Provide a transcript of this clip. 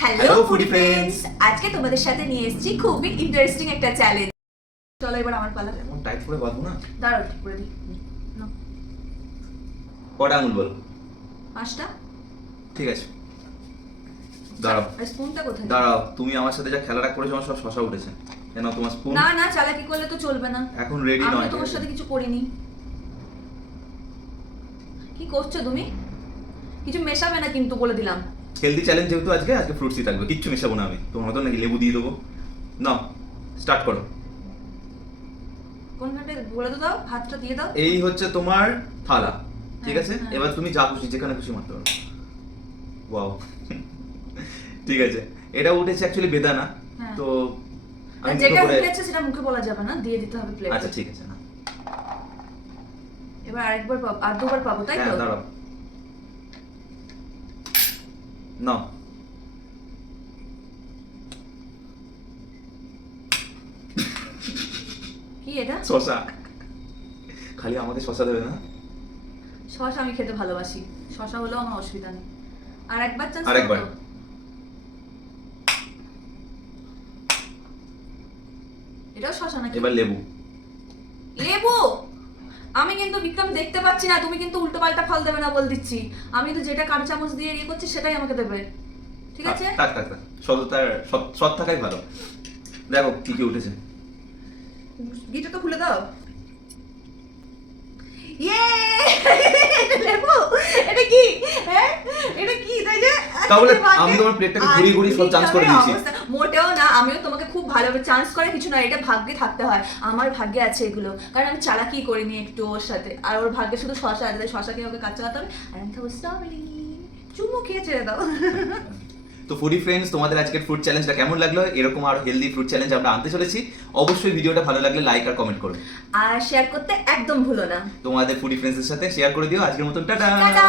Hello foodie friends, আজকে তোমাদের সাথে নিয়ে এসেছি খুবই ইন্টারেস্টিং একটা চ্যালেঞ্জ। চলো এবার আমার পালা। এমন টাইট করে বাঁধবো না। দাঁড়াও ঠিক করে দিই। নাও। কটা আঙুল বলো? 5টা। ঠিক আছে, দাঁড়াও। আর স্পুনটা কোথায়? দাঁড়াও, তুমি আমার সাথে যা খেলাটা করেছো আমার সব শশা উঠেছে। কেন তোমার স্পুন? না না, চালাকি করলে তো চলবে না। এখন রেডি আমি নয়। তোমার সাথে কিছু করিনি। কি করছো তুমি? কিছু মেশাবে না কিন্তু, বলে দিলাম। হেলদি চ্যালেঞ্জ যেহেতু আজকে ফ্রুটসই থাকবে, কিচ্ছু মেশাবো না আমি। তোমার মতো নাকি লেবু দিয়ে দেবো? নাও স্টার্ট করো। কোনখানটা বলে তো দাও, হাতটা দিয়ে দাও। এই হচ্ছে তোমার থালা, ঠিক আছে? হ্যাঁ। এবার তুমি যা খুশি যেখানে খুশি মারতে পারো। ওয়াও ঠিক আছে, এটা উঠেছে অ্যাকচুয়ালি বেদানা। হ্যাঁ। তো আমি যেটা মুখে করে- উঠেছে সেটা মুখে বলা যাবে না, দিয়ে দিতে হবে প্লেটে। আচ্ছা ঠিক আছে না। এবার আরেকবার পাবো, আর দুবার পাবো, তাই তো? হ্যাঁ দাঁড়াও, নাও। কি এটা? শশা, খালি আমাকে শশা দেবে না। শশা আমি খেতে ভালোবাসি, শশা হলেও আমার অসুবিধা নেই। আর একবার চান্স। আরেকবার। এটাও শশা নাকি? এবার লেবু। লেবু? আমি কিন্তু বিক্রম দেখতে পাচ্ছি না, তুমি কিন্তু উল্টো পাল্টা ফল দেবে না বল দিচ্ছি। আমি তো যেটা কাঁটা চামচ দিয়ে ইয়ে করছি সেটাই আমাকে দেবে, ঠিক আছে? থাক থাক থাক, সৎ থাকাই ভালো। দেখো কি কি উঠেছে। গিটা তো খুলে দাও। ইয়ে লেবু, এটা কি? হ্যাঁ এটা কি? তাই যে তাহলে আমি তোমার প্লেটটাকে ঘুরিয়ে ঘুরিয়ে সব চান্স করে দিয়েছি। মোটেও না, আমিও তোমাকে খুব ভালোভাবে চান্স করে কিছু না, এটা ভাগ্যে থাকতে হয়। আমার ভাগ্যে আছে এগুলো, কারণ আমি চালাকি করিনি একটু ওর সাথে। আর ওর ভাগ্যে শুধু শশা আছে, তাই শশাকে ওকে কাঁচা হতে হবে। আর আমি খাবো স্ট্রবেরি। চুমু খেয়ে ছেড়ে দাও। তো ফুডি ফ্রেন্ডস, তোমাদের আজকের ফ্রুট চ্যালেঞ্জটা কেমন লাগলো? এরকম আরো হেলদি ফ্রুট চ্যালেঞ্জ আমরা আনতে চলেছি। অবশ্যই ভিডিওটা ভালো লাগলে লাইক আর কমেন্ট করো, আর শেয়ার করতে একদম ভুলো না। তোমাদের ফুডি ফ্রেন্ডসের সাথে শেয়ার করে দিও। আজকের মতন টাটা। টাটা।